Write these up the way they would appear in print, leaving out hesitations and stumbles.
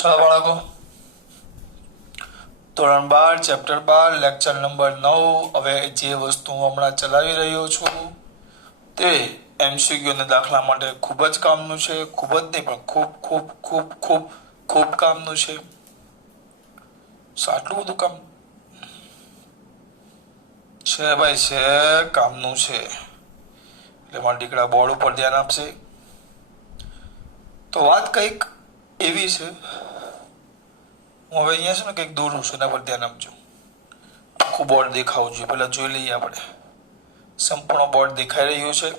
ચલો બાળકો, ધોરણ 12 ચેપ્ટર 12 લેક્ચર નંબર 9. હવે જે વસ્તુ હું હમણાં ચલાવી રહ્યો છું તે એમસીક્યુ ને દાખલા માટે ખૂબ જ કામનું છે. ખૂબ જ નહીં પણ ખૂબ ખૂબ ખૂબ ખૂબ ખૂબ કામનું છે. આટલું બધું કામ છે ભાઈ, છે કામનું છે. એટલે મારા દીકરા બોર્ડ ઉપર ધ્યાન આપશે. તો વાત કંઈક એવી છે, હું હવે અહીંયા છે ને કંઈક દોરું છું, એના પર ધ્યાન આપજો. આખું બોર્ડ દેખાવું જોઈએ. પહેલા જોઈ લઈએ આપણે. સંપૂર્ણ બોર્ડ દેખાઈ રહ્યું છે.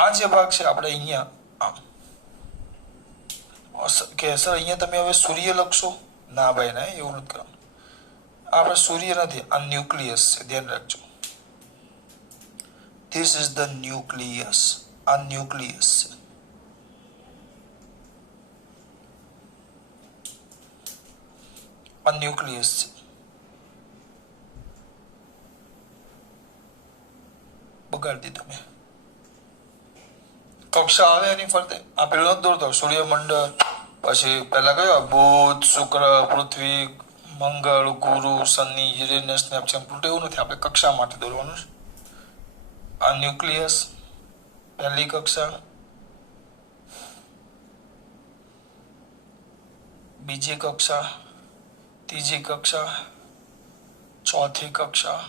આ જે ભાગ છે આપણે અહીંયા આમ કે સર અહીંયા તમે હવે સૂર્ય લખશો? ના ભાઈ ના, એવું નથી કરવાનું. આપણે સૂર્ય નથી, આ ન્યુક્લિયસ છે, ધ્યાન રાખજો. This is the nucleus. આ ન્યુક્લિયસ છે. ન્યુક્લિયસ છે. બગાડી દીધું મેં. કક્ષા આવે એની ફરતે આ પેલું નથી દોરતો સૂર્યમંડળ, પછી પેલા કયો બુધ, શુક્ર, પૃથ્વી, મંગળ, ગુરુ, શનિ, યુરેનસ, નેપચ્યુન, પ્લુટો, એવું નથી. આપણે કક્ષા માટે દોરવાનું છે. આ ન્યુક્લિયસ પહેલી કક્ષા, બીજી કક્ષા, ત્રીજી કક્ષા, ચોથી કક્ષા,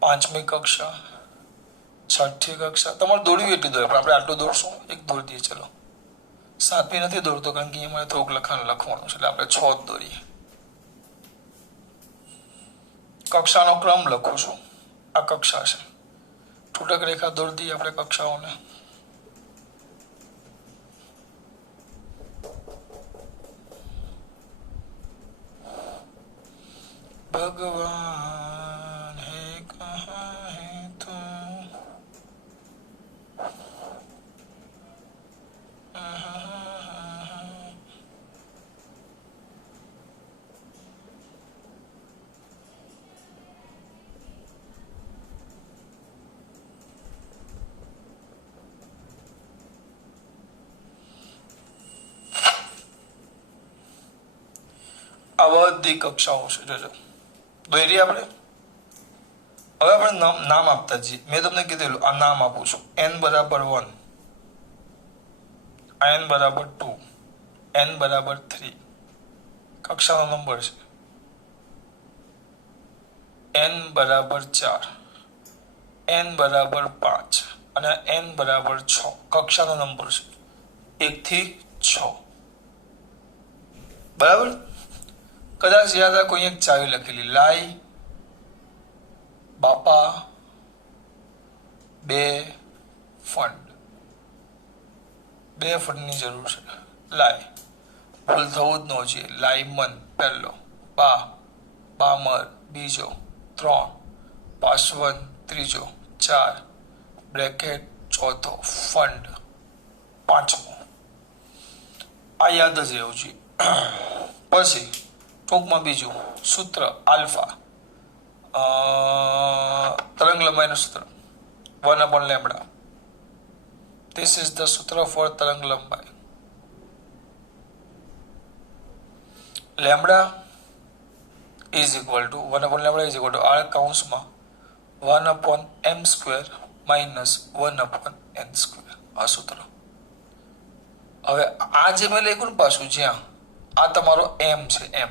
પાંચમી કક્ષા, છઠ્ઠી કક્ષા. તમારે દોડ્યું એટલી દોડે, પણ આપણે આટલું દોડશું. એક દોડી દઈએ. ચલો, સાતમી નથી દોડતો કારણ કે એમાં થોડુંક લખવાનું છે, એટલે આપણે 6 જ દોરીએ. કક્ષાનો ક્રમ લખું છું. આ કક્ષા છે. તૂટક રેખા દોરી દઈએ આપણે કક્ષાઓને. भगवान है कहाँ है तुम, આ બધી કક્ષાઓ છે. જોજો દોરી આપણે. હવે આપણે નામ આપતા જઈએ. મેં તમને કીધેલું આ નામ આપું છું. n બરાબર 1, n બરાબર 2, n બરાબર 3 કક્ષાનો નંબર છે. n બરાબર 4, n બરાબર 5 અને n બરાબર 6 કક્ષાનો નંબર છે. 1 થી 6 બરાબર. કદાચ યાદ રાખો, કોઈ એક ચાવી લખેલી, લાઈ બાપા 2 ફંડ. 2 ફંડની જરૂર છે. લાઈ ભૂલ થવું જ ન જોઈએ. લાઈ મન પહેલો, બામર બીજો, 3 પાસવન ત્રીજો, 4 બ્રેકેટ ચોથો, ફંડ પાંચમો. આ યાદ જ રહેવું જોઈએ. પછી ટૂંકમાં બીજું સૂત્ર આલ્ફા, તરંગ લંબાઈનું સૂત્ર 1/λ. This is the સૂત્ર for તરંગ લંબાઈ. Lambda is equal to 1/λ is equal to r કૌંસમાં 1/m² minus 1/n². આ સૂત્ર. હવે આ જે મેં લખ્યું ને પાછું, જ્યાં આ તમારો m છે, m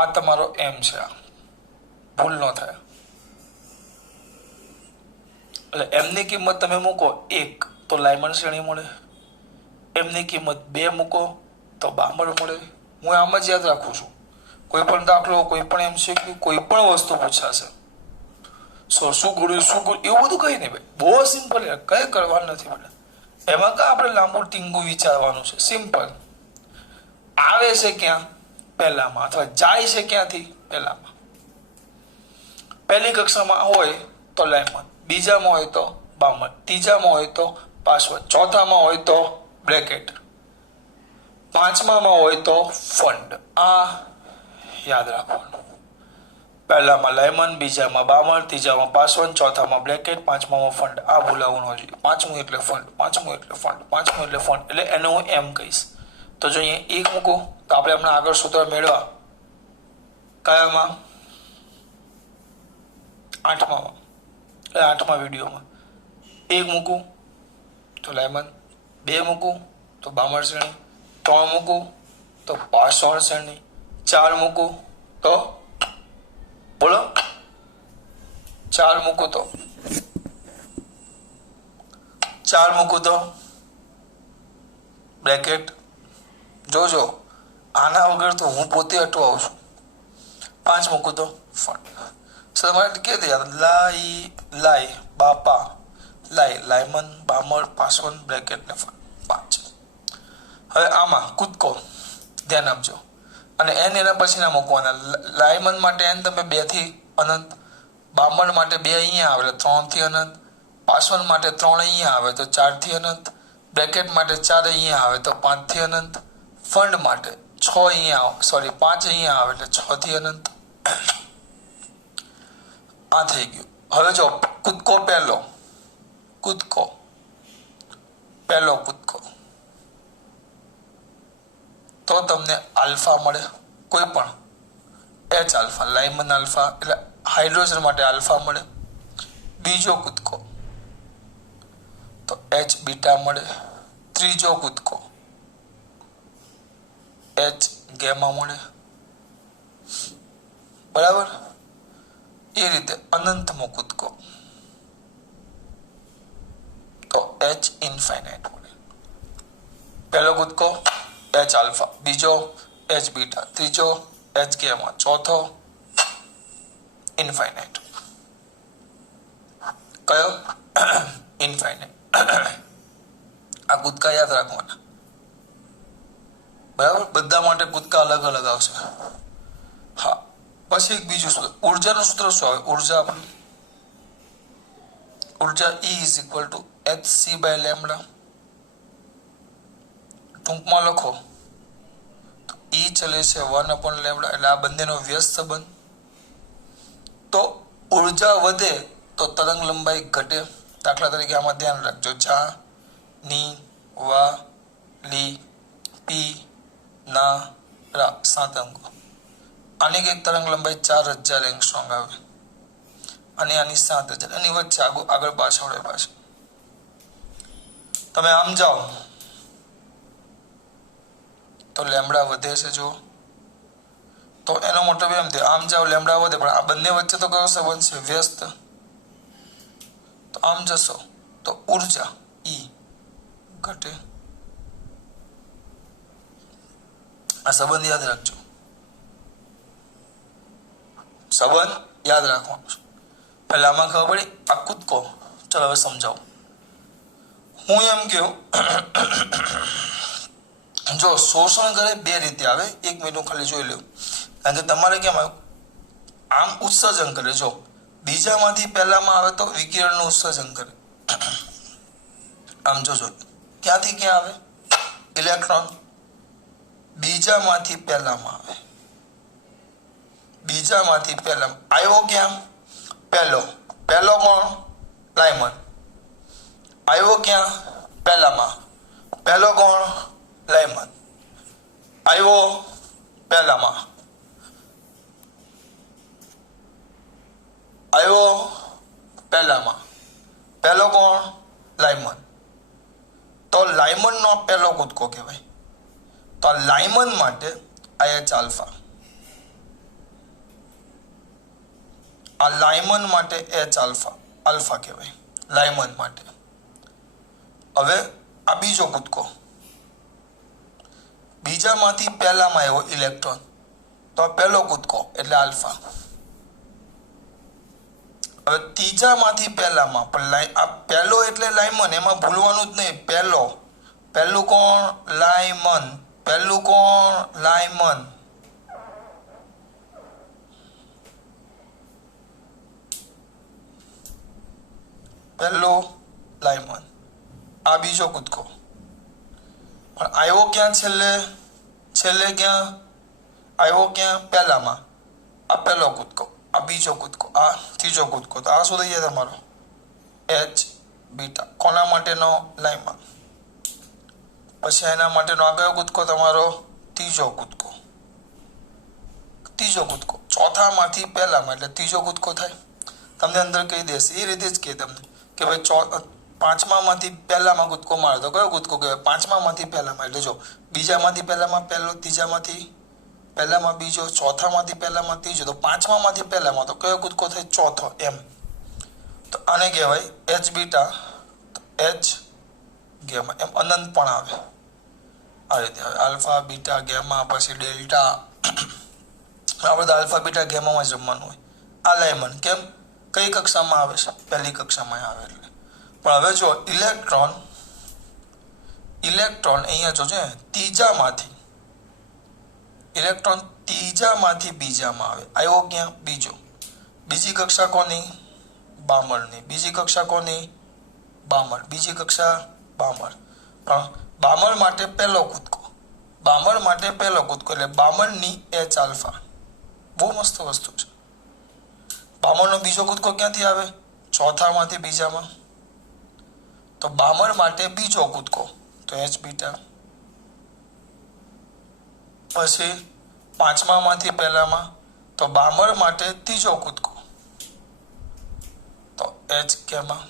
આ તમારો m છે. આ ભૂલ ન થાય. એટલે m ની કિંમત તમે મૂકો 1 તો લાયમન શ્રેણી મળે. m ની કિંમત 2 મૂકો તો બામર મળે. હું આમ જ યાદ રાખું છું. કોઈ પણ દાખલો, કોઈ પણ એમસીક્યુ, કોઈ પણ વસ્તુ પૂછાશે, શું કર્યું એવું બધું કઈ નહીં ભાઈ. બહુ સિમ્પલ, કઈ કરવાનું નથી બેટા. એમાં કા આપણે લાંબુ ટીંગું વિચારવાનું છે. સિમ્પલ. આવે છે ક્યાં? પહેલામાં. અથવા જાય છે ક્યાંથી? પહેલામાં. પહેલી કક્ષામાં હોય તો લાયમન, બીજામાં હોય તો બામર, ત્રીજામાં હોય તો પાસવર્ડ, ચોથામાં હોય તો બ્રેકેટ, પાંચમામાં હોય તો ફંડ. આ યાદ રાખવાનું. પહેલામાં લાયમન, બીજામાં બામર, ત્રીજામાં પાસવન, ચોથામાં બ્રેકેટ, પાંચમામાં ફંડ. આ ભૂલાવું ન જોઈએ. પાંચમું એટલે ફંડ, પાંચમું એટલે ફંડ, પાંચમું એટલે ફંડ. એટલે એને હું એમ કહીશ. તો જો અહીંયા એક મૂકું તો આપણે હમણાં આગળ સૂત્ર મેળવા કયામાં? આઠમામાં, એટલે આઠમા વિડીયોમાં. એક મૂકું તો લાયમન, બે મૂકું તો બામર શ્રેણી, ત્રણ મૂકું તો પાસવન શ્રેણી, ચાર મૂકું તો બોલો, ચાર મૂકું તો બ્રેકેટ. જોજો આના વગર તો હું પોતે અટવાઉં છું. પાંચ મૂકું તો ફંડ. તમારે કે લાઈ બાપા લાઈ, લાયમન, બામર, પાસવન, બ્રેકેટ ને ફંડ. પાંચ. હવે આમાં કૂદકો ધ્યાન આપજો. અને એના પછીના મૂકવાના. લાયમન માટે એન તમે 2 થી અનંત, બામણ માટે 2 અહીંયા આવે એટલે 3 થી અનંત, પાસવન માટે 3 અહીંયા આવે તો 4 થી અનંત, બ્રેકેટ માટે 4 અહીંયા આવે તો 5 થી અનંત, ફંડ માટે 6 અહીંયા 5 અહીંયા આવે એટલે 6 થી અનંત. આ થઈ ગયું. હવે જો કૂદકો પહેલો કૂદકો તો તમને આલ્ફા મળે, કોઈ પણ એચ આલ્ફા, લાયમન આલ્ફા એટલે હાઇડ્રોજન માટે આલ્ફા મળે. બીજો કૂદકો તો એચ બીટા મળે. ત્રીજો કૂદકો એચ ગેમા મળે. બરાબર. એ રીતે અનંતમો કૂદકો તો એચ ઇન્ફાઇનાઇટ મળે. પહેલો કૂદકો એચ આલ્ફા, બીજો એચ બીટા, ત્રીજો એચ ગેમા, ચોથો ઇન્ફાઇનાઇટ. કયો? ઇન્ફાઇનાઇટ. આ કૂદકા યાદ રાખવાના. બરાબર. બધા માટે કૂદકા અલગ અલગ આવશે. હા. પછી એક બીજું સૂત્ર, ઉર્જાનું સૂત્ર શું આવે? ઉર્જા E is equal to hc by lambda. ટૂંકમાં લખો તો E ચલે છે 1 લેમ્બડા, એટલે આ બંનેનો વ્યસ્ત સંબંધ. તો ઉર્જા વધે તો તરંગ લંબાઈ ઘટે. દાખલા તરીકે આમાં ધ્યાન રાખજો, જા, ની, વા, લી, પી, ના, રા, 7 અંકો. આની કંઈક તરંગ લંબાઈ 4000 એંગસ્ટ્રોમ આવે અને આની 7000. એની વચ્ચે આગળ પાછળ. તમે આમ જાઓ તો લેમ્બડા વધે છે. જો તો એનો મતલબ એમ થયો, આમ જાઓ લેમ્બડા વધે, પણ આ બંને વચ્ચે તો કયો સંબંધ છે? વ્યસ્ત. તો આમ જશો તો ઉર્જા ઈ ઘટે. આ સંબંધ યાદ રાખજો. સંબંધ યાદ રાખવાનો છે. પહેલા આમાં ખબર પડી. આ કૂદકો ચલો હવે સમજાવું. હું એમ કહું, જો શોષણ કરે 2 રીતે આવે. 1 મિનિટ ખાલી જોઈ લો. કારણ કે તમારે કેમ આવ્યું? આમ ઉત્સર્જન કરે. જો બીજામાંથી પહેલામાં આવે તો વિકિરણનું ઉત્સર્જન કરે. આમ જોજો ક્યાંથી ક્યાં આવે? ઇલેક્ટ્રોન બીજામાંથી પહેલામાં આવે. બીજામાંથી પહેલામાં આવ્યો ક્યાં? પહેલો કોણ? લાયમન. આવ્યો ક્યાં? પહેલામાં. પહેલો કોણ? લાયમન. આવ્યો પહેલામાં. પહેલો કોણ? લાયમન. તો લાયમનનો પહેલો કૂદકો કહેવાય. તો લાયમન માટે એચ આલ્ફા, આ લાયમન માટે એચ આલ્ફા કહેવાય. લાયમન માટે. હવે આ બીજો કૂદકો, બીજામાંથી પહેલામાં આવ્યો ઇલેક્ટ્રોન, તો આ પહેલો કૂદકો એટલે આલ્ફા. હવે ત્રીજામાંથી પહેલામાં, પણ આ પહેલો એટલે લાયમન, એમાં ભૂલવાનું જ નહીં. પહેલું કોણ? લાયમન. પહેલું કોણ? લાયમન. પહેલો લાયમન. આ બીજો કૂદકો. પણ આવ્યો ક્યાં? છેલ્લે ક્યાં આવ્યો? ક્યાં? પહેલામાં. આ પહેલો કૂદકો. આ બીજો કૂદકો, આ ત્રીજો કૂદકો. તો આ શું થઈ જાય તમારો એચ બીટા. કોના માટેનો? લાઇમન. પછી એના માટેનો આ કયો કૂદકો તમારો? ત્રીજો કૂદકો. ત્રીજો કૂદકો ચોથામાંથી પહેલામાં એટલે ત્રીજો કૂદકો થાય. તમને અંદર કહી દેશે એ રીતે જ કહે તમને કે ભાઈ પાંચમામાંથી પહેલામાં કૂદકો મારે તો કયો કૂદકો કહેવાય? પાંચમામાંથી પહેલામાં. એટલે જો બીજામાંથી પહેલામાં પહેલો, ત્રીજામાંથી પહેલામાં બીજો, ચોથામાંથી પહેલામાં ત્રીજો, તો પાંચમામાંથી પહેલામાં તો કયો કૂદકો થાય? ચોથો. એમ તો આને કહેવાય એચ બીટા, એચ ગેમા. એમ અનંત પણ આવે આ રીતે આવે. આલ્ફા, બીટા, ગેમા, પછી ડેલ્ટા. આ બધા આલ્ફા, બીટા, ગેમામાં જ રમવાનું હોય. આ લાઇમન કેમ કઈ કક્ષામાં આવે છે? પહેલી કક્ષામાં આવે એટલે. પણ હવે જો ઇલેક્ટ્રોન અહીંયા જો છે ત્રીજામાંથી, ઇલેક્ટ્રોન ત્રીજામાંથી બીજામાં આવે. આવ્યો ક્યાં? બીજો. બીજી કક્ષા કોની? બામરની. બીજી કક્ષા કોની? બામર. બીજી કક્ષા બામર. પણ બામર માટે પહેલો કૂદકો, બામર માટે પહેલો કૂદકો એટલે બામરની એચ આલ્ફા. બહુ મસ્ત વસ્તુ છે. બામરનો બીજો કૂદકો ક્યાંથી આવે? ચોથામાંથી બીજામાં. તો બામર માટે બીજો કૂદકો તો એચ બીટા. પછી પાંચમામાંથી પહેલામાં તો બામર માટે ત્રીજો કૂદકો તો એચ ગેમા.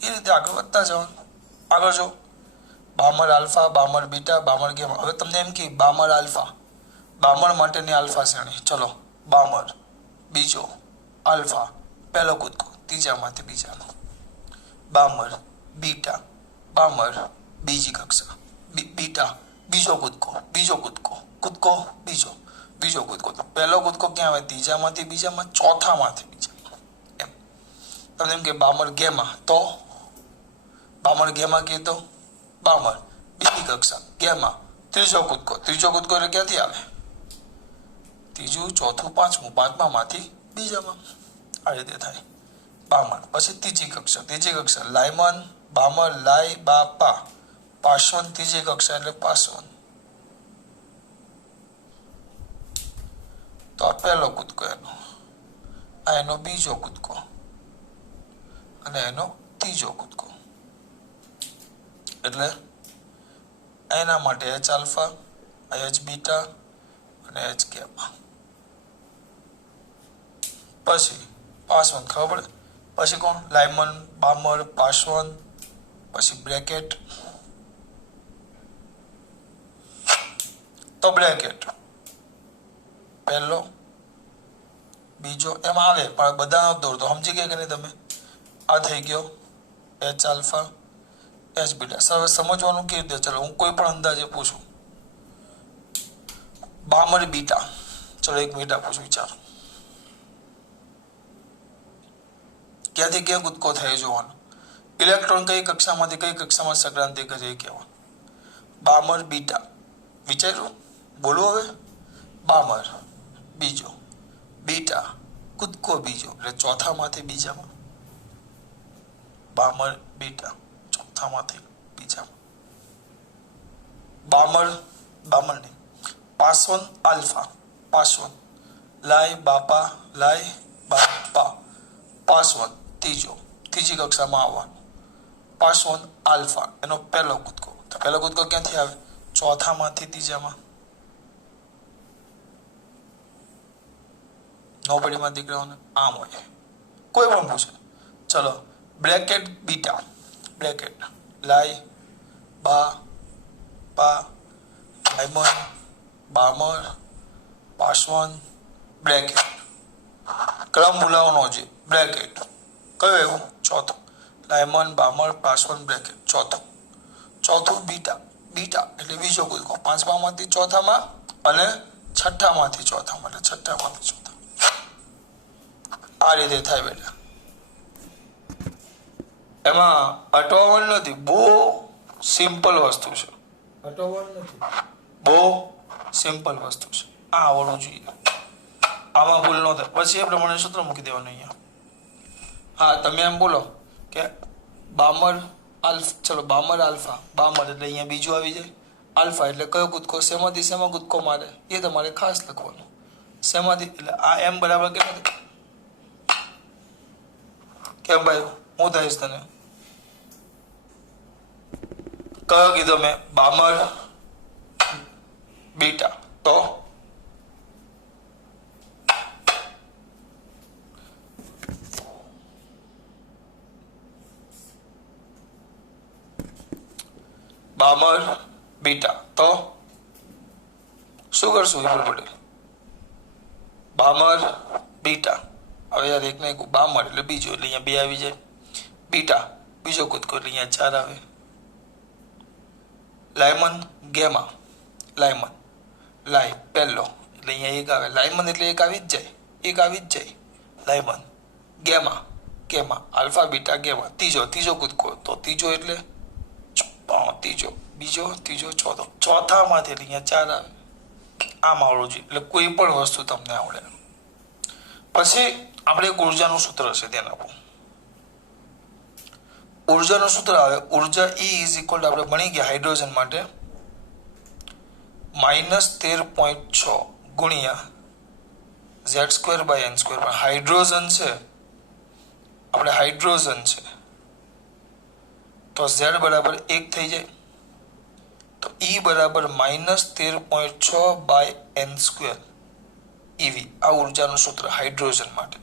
એ રીતે આગળ વધતા જવાનું. આગળ જો બામર આલ્ફા, બામર બીટા, બામર ગેમા. હવે તમને એમ કે બામર આલ્ફા, બામર માટેની આલ્ફા શ્રેણી. ચલો બામર બીજો, આલ્ફા પહેલો કૂદકો ત્રીજામાંથી બીજામાં. બામર બીટા, બામર બીજી કક્ષા, બીટા બીજો કૂદકો, બીજો કૂદકો, કૂદકો બીજો, બીજો કૂદકો. તો પહેલો કૂદકો ક્યાં આવે? ત્રીજામાંથી બીજામાં, ચોથામાંથી બીજામાં. એમ તમને એમ કે બામર ગેમા, તો બામર ગેમા કીધો બામર બીજી કક્ષા ગેમા ત્રીજો કૂદકો. ત્રીજો કૂદકો એટલે ક્યાંથી આવે? ત્રીજું, ચોથું, પાંચમું. પાંચમામાંથી બીજામાં. આ રીતે થાય બામર. પછી ત્રીજી કક્ષા, ત્રીજી કક્ષા લાઇમન, બામર, લાઈ, બા, પા. પાર્શ્વન ત્રીજી કક્ષા એટલે પાર્શ્વન. તો આ પહેલો કૂદકો એનો, આ એનો બીજો કૂદકો અને એનો ત્રીજો કૂદકો. એટલે એના માટે એચ આલ્ફા, એચ બીટા અને એચ ગેમા. પછી પાર્શ્વન ખબર પડે. પછી કોણ? લાઇમન, બામર, પાર્શ્વન, પછી બ્રેકેટ. તો બ્રેકેટ પહેલો, બીજો એમ આવે પણ બધાનો દોર તો સમજી ગયા કે નહીં તમે? આ થઈ ગયો એચ આલ્ફા, એચ બીટા. હવે સમજવાનું કેવી રીતે? ચલો હું કોઈ પણ અંદાજે પૂછું. બામર બીટા, ચલો 1 મિનિટ પૂછું, વિચારો. ક્યાંથી ક્યાં કૂદકો થાય જોવાનો. ઇલેક્ટ્રોન કઈ કક્ષામાંથી કઈ કક્ષામાં સંક્રાંતિ કરે એ કહેવાનું. બામર બીટા વિચાર્યું? બોલો હવે. બામર બીજો, બીટા કૂદકો બીજો એટલે ચોથામાંથી બીજામાં. બામર બીટા ચોથામાંથી બીજામાં. બામર નહીં, પાર્શ્વન આલ્ફા, પાર્શ્વન લાઈ, બાપા, લાઈ, બાપા. પાર્શ્વન ત્રીજો, ત્રીજી કક્ષામાં આવવાનું. પાર્શ્વન આલ્ફા એનો પહેલો કૂદકો. તો પહેલો કૂદકો ક્યાંથી આવે? ચોથામાંથી ત્રીજામાં. નોબડીમાં દીકરાઓને આમ હોય, કોઈ પણ પૂછે. ચલો બ્રેકેટ બીટા, બ્રેકેટ લાઈ, બા, પા, લાઇમન, બામર, પાર્શ્વન, બ્રેકેટ. ક્રમ બોલાવવાનો છે. બ્રેકેટ કયો એવું? ચોથો. લાઇમન, બામર, પાર્શ્વન, બ્રેકેટ ચોથો. ચોથું બીટા, બીટા એટલે બીજો કૂદકો. પાંચમામાંથી ચોથામાં અને છઠ્ઠામાંથી ચોથામાં એટલે છઠ્ઠામાંથી ચોથા. આ રીતે થાય બેટા. એમાં અટવાવાનું નથી. બહુ સિમ્પલ વસ્તુ છે. અટવાવાનું નથી, બહુ સિમ્પલ વસ્તુ છે. આ આવડવું જોઈએ. આમાં ભૂલ ન થાય. પછી એ પ્રમાણે સૂત્ર મૂકી દેવાનું અહીંયા. હા તમે એમ બોલો કે બામર આલ્ફા. ચલો બામર આલ્ફા, બામર એટલે અહીંયા બીજું આવી જાય. આલ્ફા એટલે કયો કૂદકો, શેમાંથી શેમાં કૂદકો મારે એ તમારે ખાસ લખવાનું. શેમાંથી? એટલે આ એમ બરાબર કેટલા? કેમ ભાઈ હું થઈશ તને? કયો કીધો મેં? બામર બીટા. તો બામર બીટા. તો શું કરશું વિપુલ પટેલ? બામર બીટા. હવે યાર એક ને એક બામર એટલે બીજો, એટલે અહીંયા 2 આવી જાય. બીટા બીજો કૂદકો એટલે અહીંયા 4 આવે. લાયમન ગેમા. લાયમન લાય પહેલો એટલે અહીંયા 1 આવે. લાયમન એટલે 1 આવી જ જાય, 1 આવી જ જાય. Lyman gamma gamma alpha beta gamma. ત્રીજો કૂદકો. તો ત્રીજો એટલે ત્રીજો, બીજો, ત્રીજો, ચોથો. ચોથામાંથી એટલે અહીંયા 4 આવે. આમ આવડવું જોઈએ એટલે કોઈ પણ વસ્તુ તમને આવડે. પછી આપણે એક ઉર્જાનું સૂત્ર છે, ધ્યાન આપો. ઉર્જાનું સૂત્ર આવે ઉર્જા E ઇઝ ઇક્વલ ટુ, આપણે ભણી ગયા હાઇડ્રોજન માટે -13.6 ગુણ્યા Z²/n². પણ હાઇડ્રોજન છે, આપણે હાઇડ્રોજન છે તો Z બરાબર 1 થઈ જાય. તો E બરાબર -13.6/n² EV. આ ઉર્જાનું સૂત્ર હાઇડ્રોજન માટે.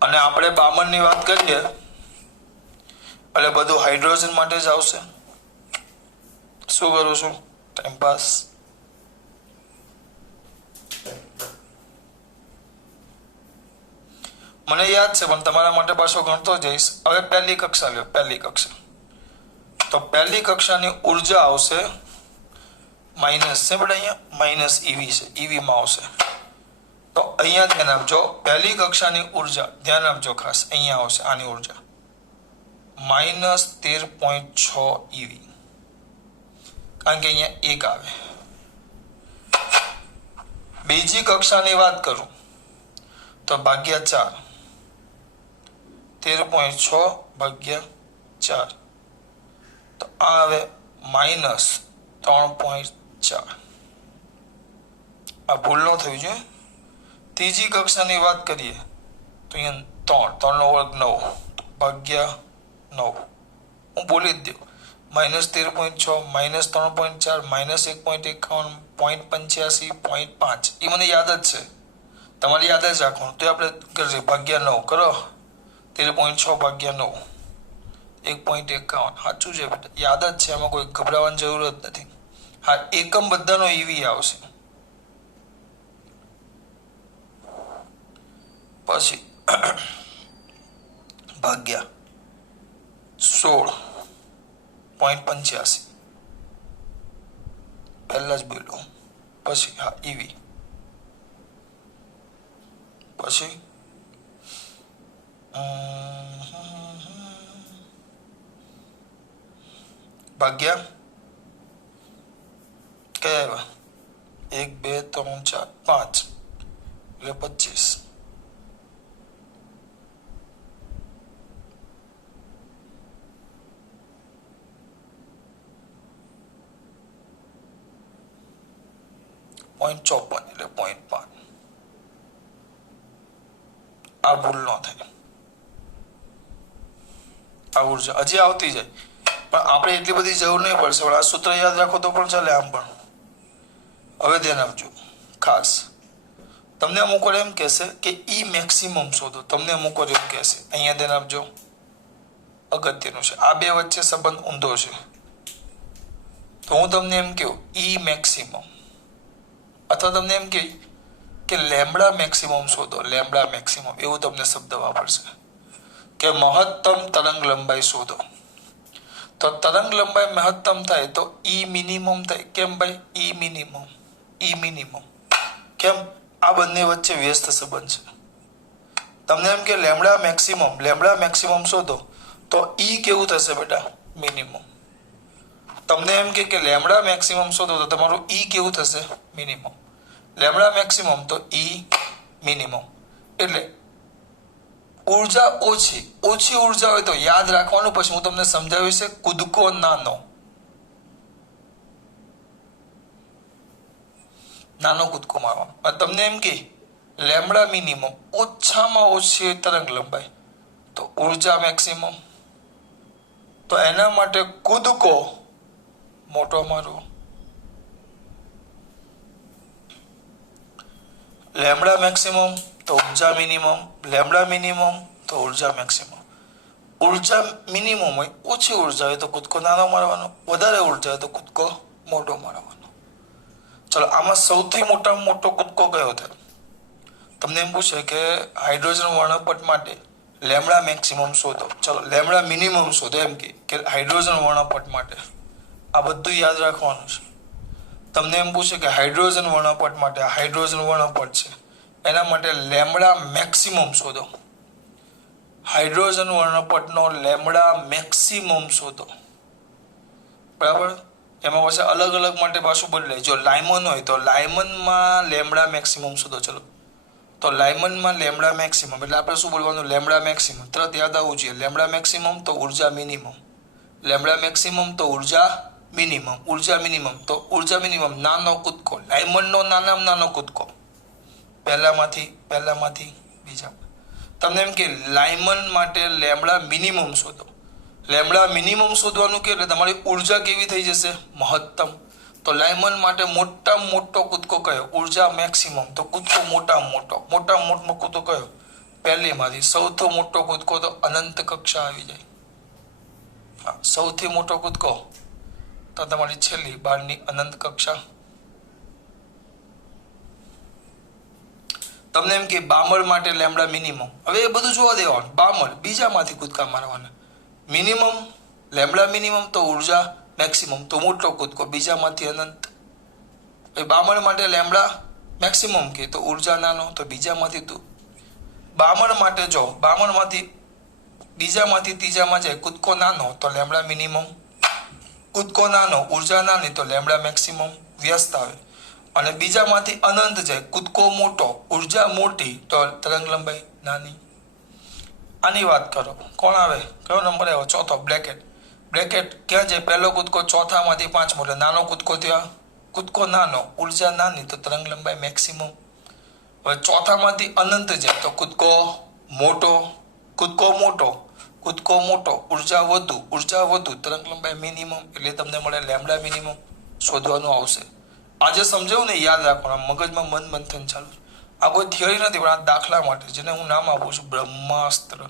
અને આપણે બામણની વાત કરીએ એટલે બધું હાઇડ્રોજન માટે જ આવશે. શું કરું છું? Time pass. મને યાદ છે પણ તમારા માટે પાછો ગણતો જઈશ. હવે પહેલી કક્ષા લ્યો. પહેલી કક્ષા તો પહેલી કક્ષાની ઉર્જા આવશે માઇનસ છે, પણ અહીંયા માઇનસ EV છે, EV માં આવશે. તો અહીંયા ધ્યાન આપજો, પહેલી કક્ષાની ઉર્જા ધ્યાન આપજો ખાસ, અહીંયા આવશે આની ઉર્જા -13.6 EV, કારણ કે અહીંયા 1 આવે. બીજી કક્ષાની વાત કરું તો ભાગ્યા 4, 13.6/4 તો આ આવે -3.4. આ ભૂલ ન થવી જોઈએ. ત્રીજી કક્ષાની વાત કરીએ તો અહીંયા 3 નો વર્ગ 9/9. હું બોલી જ દઉં -13.6 -3.4 -1.51 0.85 0.5. એ મને યાદ જ છે, તમારે યાદ જ રાખવાનું. તો આપણે કરીએ /9 કરો 13.6/9 1.51. સાચું છે બેટા, યાદ જ છે, એમાં કોઈ ગભરાવાની જરૂર જ નથી. હા, એકમ બધાનો EV આવશે. પછી ભાગ્યા 16.85 પહેલા જ બોલ્યો. પછી હા EV. પછી ભાગ્યા કયા 1 2 3 4 5 એટલે 25. .54 એટલે 0.5. આ ભૂલ ન થાય. આ ઉર્જા હજી આવતી જાય પણ આપણે એટલી બધી જરૂર નહીં પડશે. પણ આ સૂત્ર યાદ રાખો તો પણ ચાલે આમ પણ. હવે ધ્યાન આપજો ખાસ. તમને અમુક વાર એમ કહેશે કે E મેક્સિમમ શોધો. તમને અમુક વાર એમ કહેશે. અહીંયા ધ્યાન આપજો, અગત્યનું છે. આ બે વચ્ચે સંબંધ ઊંધો છે. તો હું તમને એમ કહું E મેક્સિમમ, અથવા તમને એમ કે લેમ્બડા મેક્સિમમ શોધો. લેમ્બડા મેક્સિમમ એવું તમને શબ્દ વાપરશે કે મહત્તમ તરંગ લંબાઈ શોધો. તો તરંગ લંબાઈ મહત્તમ થાય તો E મિનિમમ થાય. કેમ ભાઈ? E મિનિમમ કેમ? આ બંને વચ્ચે વ્યસ્ત સંબંધ છે. તમને એમ કે લેમ્બડા મેક્સિમમ શોધો તો E કેવું થશે બેટા? મિનિમમ. તમને એમ કે લેમ્બડા મેક્સિમમ શોધો તો તમારું E કેવું થશે? મિનિમમ. લેમ્બડા મેક્સિમમ તો E મિનિમમ. એટલે ઉર્જા ઓછી ઉર્જા હોય તો યાદ રાખવાનું. પછી હું તમને સમજાવીશ છે કૂદકો નાનો કૂદકો મારવાનો. તમને એમ કે લેમડા મિનિમમ ઓછામાં ઓછી તરંગ લંબાઈ તો ઉર્જા મેક્સિમમ, તો એના માટે કૂદકો મોટો મારવો. લેમડા મેક્સિમમ તો ઉર્જા મિનિમમ, લેમડા મિનિમમ તો ઉર્જા મેક્સિમમ. ઉર્જા મિનિમમ હોય, ઓછી ઉર્જા હોય તો કૂદકો નાનો મારવાનો, વધારે ઉર્જા હોય તો કૂદકો મોટો મારવાનો. ચલો આમાં સૌથી મોટામાં મોટો કૂદકો કયો થાય? તમને એમ પૂછે કે હાઇડ્રોજન વર્ણપટ માટે લેમડા મેક્સિમમ શોધો. ચલો લેમડા મિનિમમ શોધો એમ કે હાઇડ્રોજન વર્ણપટ માટે. આ બધું યાદ રાખવાનું છે. તમને એમ પૂછે કે હાઇડ્રોજન વર્ણપટ માટે, હાઇડ્રોજન વર્ણપટ છે એના માટે લેમડા મેક્સિમમ શોધો. હાઇડ્રોજન વર્ણપટનો લેમડા મેક્સિમમ શોધો. બરાબર. એમાં પછી અલગ અલગ માટે પાછું બદલાય. જો લાયમન હોય તો લાયમનમાં લેમડા મેક્સિમમ શોધો. ચલો તો લાયમનમાં લેમડા મેક્સિમમ એટલે આપણે શું બોલવાનું? Lambda maximum. તરત યાદ આવવું જોઈએ. લેમડા મેક્સિમમ તો ઉર્જા મિનિમમ, લેમડા મેક્સિમમ તો ઉર્જા મિનિમમ, ઉર્જા મિનિમમ તો ઉર્જા મિનિમમ નાનો કૂદકો, લાયમનનો નાનામાં નાનો કૂદકો પહેલામાંથી બીજા. તમને એમ કે લાયમન માટે લેમડા મિનિમમ શોધો. લેમડા મિનિમમ શોધવાનું કે એટલે તમારી ઉર્જા કેવી થઈ જશે? મહત્તમ. તો લાયમન માટે મોટામાં મોટો કૂદકો કયો? ઉર્જા મેક્સિમમ. તો કૂદકો મોટામાં મોટો કૂદકો કયો? પહેલીમાંથી. સૌથી મોટો કૂદકો તો અનંત કક્ષા આવી જાય. હા, સૌથી મોટો કૂદકો તો તમારી છેલ્લી 12ની અનંત કક્ષા. તમને એમ કે બામર માટે લેમડા મિનિમમ. હવે એ બધું જોવા દેવાનું. બામર બીજામાંથી કૂદકા મારવાના. મિનિમમ લેમડા મિનિમમ તો ઉર્જા મેક્સિમમ તો મોટો કૂદકો બીજામાંથી અનંત. બામર માટે લેમડા મેક્સિમમ કે તો ઉર્જા નાનો તો બીજામાંથી તું. બામર માટે જો બામરમાંથી બીજામાંથી ત્રીજામાં જાય કૂદકો નાનો તો લેમડા મિનિમમ, કૂદકો નાનો ઉર્જા નાની તો લેમડા મેક્સિમમ વ્યસ્ત આવે. અને બીજામાંથી અનંત જાય કૂદકો મોટો ઉર્જા મોટી તો તરંગ લંબાઈ નાની. આની વાત કરો. કોણ આવે? કયો નંબર આવ્યો? ચોથો. બ્રેકેટ ક્યાં જાય? પહેલો કૂદકો ચોથામાંથી પાંચમો એટલે નાનો કૂદકો ત્યાં. કૂદકો નાનો ઉર્જા નાની તો તરંગ લંબાઈ મેક્સિમમ. હવે ચોથામાંથી અનંત જાય તો કૂદકો મોટો ઉર્જા વધુ તરંગ લંબાઈ મિનિમમ. એટલે તમને મળે લેમડા મિનિમમ શોધવાનું આવશે. આજે સમજાવું ને યાદ રાખવાનું. મગજમાં મન મંથન ચાલુ. આ કોઈ થિયરી નથી પણ આ દાખલા માટે જેને હું નામ આપું છું બ્રહ્માસ્ત્ર.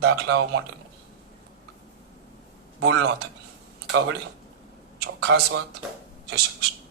દાખલાઓ માટેનું. ભૂલ ન થાય. ખબર? ખાસ વાત. જય શ્રી કૃષ્ણ.